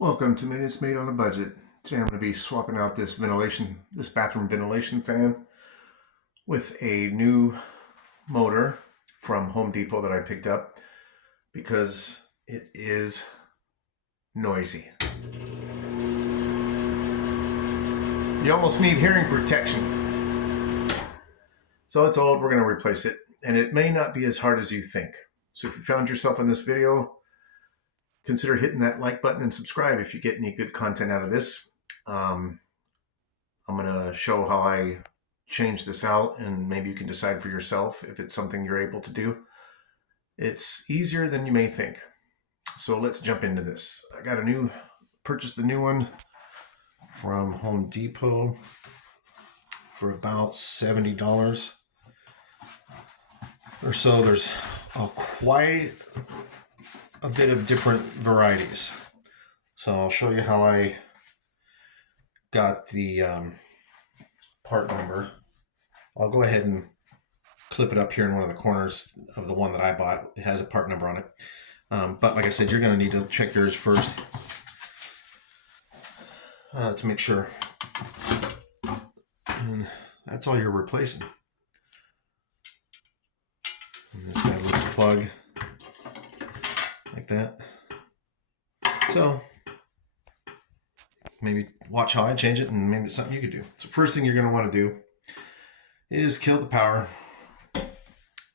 Welcome to Minutes Made on a Budget. Today I'm going to be swapping out this bathroom ventilation fan with a new motor from Home Depot that I picked up because it is noisy. You almost need hearing protection. So it's old, we're going to replace it, and it may not be as hard as you think. So if you found yourself in this video, consider hitting that like button and subscribe if you get any good content out of this. I'm going to show how I change this out, and maybe you can decide for yourself if it's something you're able to do. It's easier than you may think. So let's jump into this. I purchased a new one from Home Depot for about $70 or so. There's quite a bit of different varieties. So I'll show you how I got the part number. I'll go ahead and clip it up here in one of the corners of the one that I bought. It has a part number on it. But like I said, you're going to need to check yours first to make sure. And that's all you're replacing. And this got a little plug like that. So maybe watch how I change it, and maybe it's something you could do. So first thing you're going to want to do is kill the power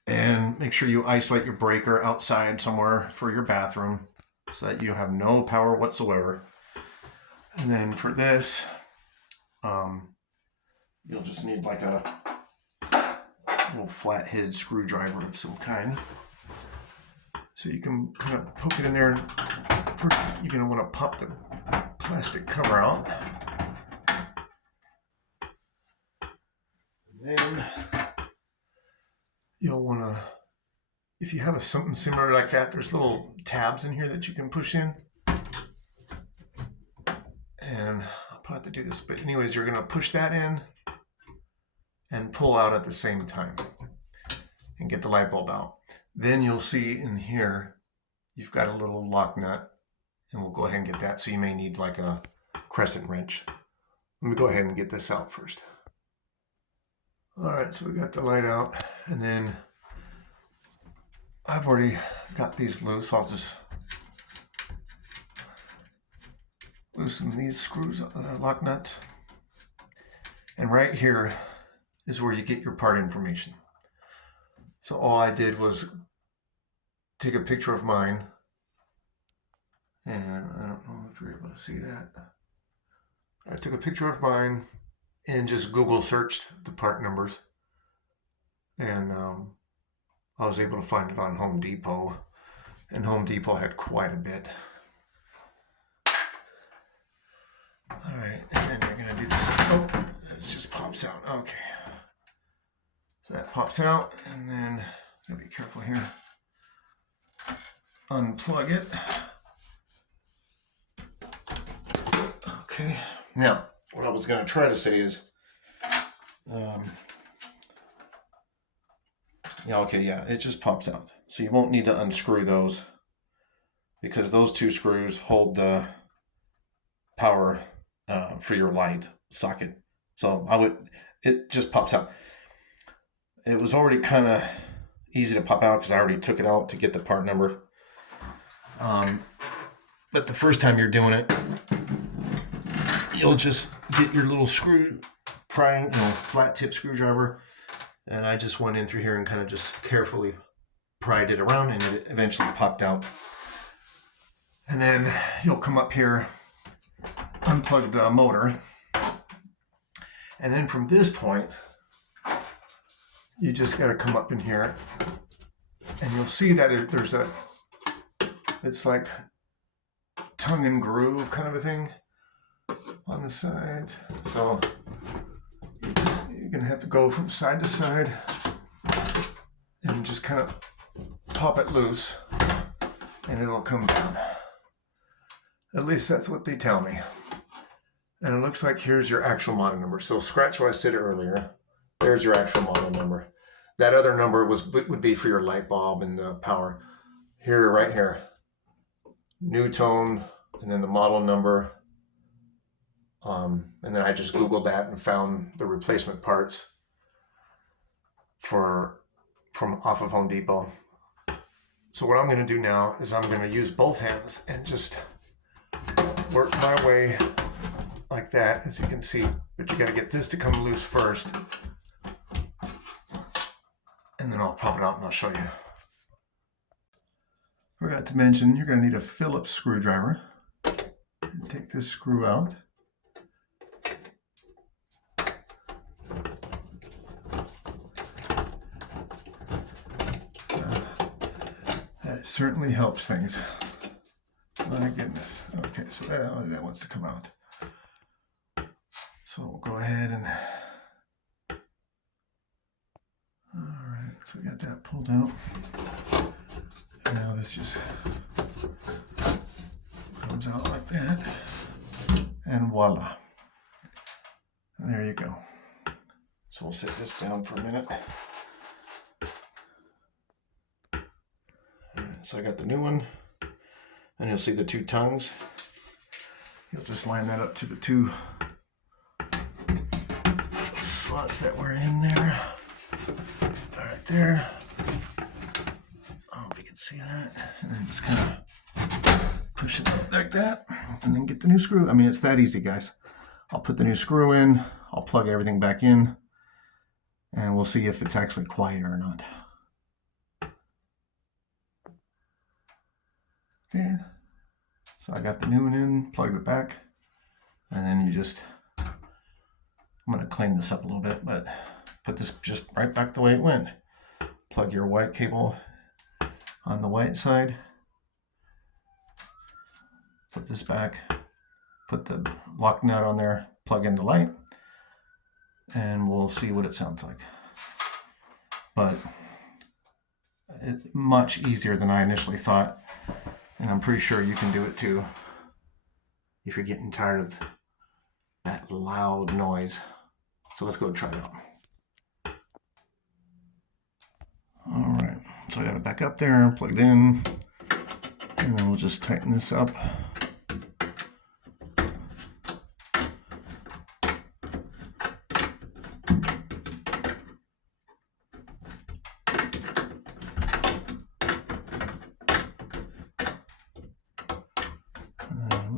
and make sure you isolate your breaker outside somewhere for your bathroom so that you have no power whatsoever. And then for this, you'll just need like a little flathead screwdriver of some kind. So you can kind of poke it in there. First, you're going to want to pop the plastic cover out. And then you'll want to, if you have something similar like that, there's little tabs in here that you can push in. And I'll probably have to do this, but anyways, you're going to push that in and pull out at the same time and get the light bulb out. Then you'll see in here, you've got a little lock nut, and we'll go ahead and get that. So you may need like a crescent wrench. Let me go ahead and get this out first. All right, so we got the light out, and then I've already got these loose. I'll just loosen these screws, lock nuts. And right here is where you get your part information. So all I did was take a picture of mine, and I don't know if you're able to see that. I took a picture of mine and just Google searched the part numbers, and I was able to find it on Home Depot, and Home Depot had quite a bit. All right, and then you're gonna do this. Oh, this just pops out. Okay. So that pops out, and then gotta be careful here. Unplug it. Okay. Now, what I was going to try to say is, it just pops out. So you won't need to unscrew those because those two screws hold the power for your light socket. So it just pops out. It was already kind of easy to pop out because I already took it out to get the part number. But the first time you're doing it, you'll just get your little flat tip screwdriver, and I just went in through here and kind of just carefully pried it around, and it eventually popped out. And then you'll come up here, unplug the motor, and then from this point, you just got to come up in here, and you'll see that it's like tongue and groove kind of a thing on the side. So you're going to have to go from side to side and just kind of pop it loose, and it'll come down. At least that's what they tell me. And it looks like here's your actual model number. So scratch what I said earlier. There's your actual model number. That other number would be for your light bulb and the power. Right here. NuTone and then the model number. And then I just Googled that and found the replacement parts from off of Home Depot. So what I'm going to do now is I'm going to use both hands and just work my way like that, as you can see. But you got to get this to come loose first, and then I'll pop it out and I'll show you. Forgot to mention, you're going to need a Phillips screwdriver. Take this screw out. That certainly helps things. My goodness. Okay, so that wants to come out. So we'll go ahead and... Alright, so we got that pulled out. And now this just comes out like that. And voila. And there you go. So we'll set this down for a minute. So I got the new one, and you'll see the two tongues. You'll just line that up to the two slots that were in there. Right there. I don't know if you can see that. And then just kind of push it out like that, and then get the new screw. I mean, it's that easy, guys. I'll put the new screw in, I'll plug everything back in, and we'll see if it's actually quiet or not. Okay, so I got the new one in, plugged it back, and then you just, I'm going to clean this up a little bit, but put this just right back the way it went. Plug your white cable on the white side, put this back, put the lock nut on there, plug in the light, and we'll see what it sounds like. But it's much easier than I initially thought. And I'm pretty sure you can do it too if you're getting tired of that loud noise. So let's go try it out. All right, so I got it back up there, plugged in, and then we'll just tighten this up.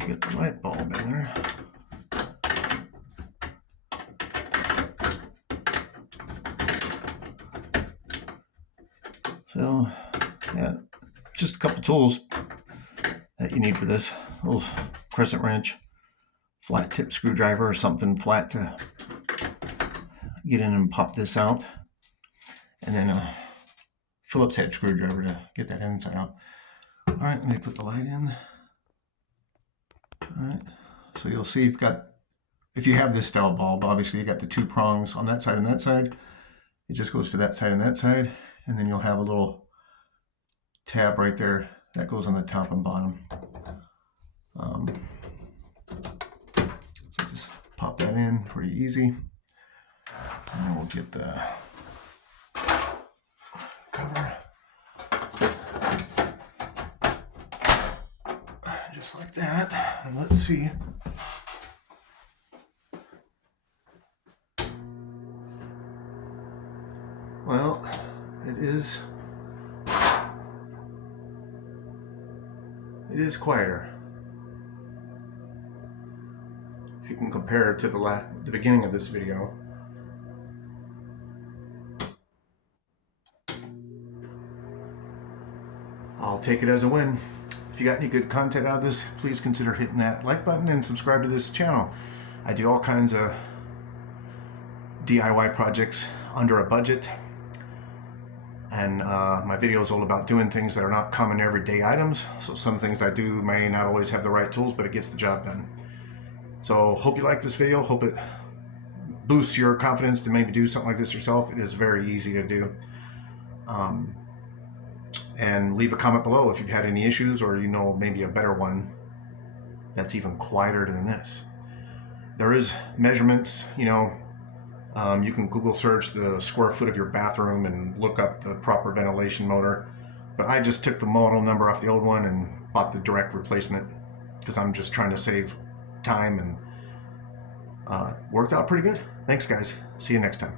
Get the light bulb in there. So, yeah, just a couple tools that you need for this. A little crescent wrench, flat tip screwdriver, or something flat to get in and pop this out. And then a Phillips head screwdriver to get that inside out. All right, let me put the light in. All right, so you'll see you've got, if you have this style bulb, obviously you got the two prongs on that side and that side. It just goes to that side and that side, and then you'll have a little tab right there that goes on the top and bottom. So just pop that in pretty easy, and then we'll get the cover. Just like that, and let's see. Well, it is quieter. If you can compare it to the beginning of this video. I'll take it as a win. If you got any good content out of this, please consider hitting that like button and subscribe to this channel. I do all kinds of DIY projects under a budget. And my video is all about doing things that are not common everyday items. So some things I do may not always have the right tools, but it gets the job done. So hope you like this video. Hope it boosts your confidence to maybe do something like this yourself. It is very easy to do. And leave a comment below if you've had any issues, or you know maybe a better one that's even quieter than this. There is measurements, you know. You can Google search the square foot of your bathroom and look up the proper ventilation motor. But I just took the model number off the old one and bought the direct replacement. because I'm just trying to save time, and worked out pretty good. Thanks, guys. See you next time.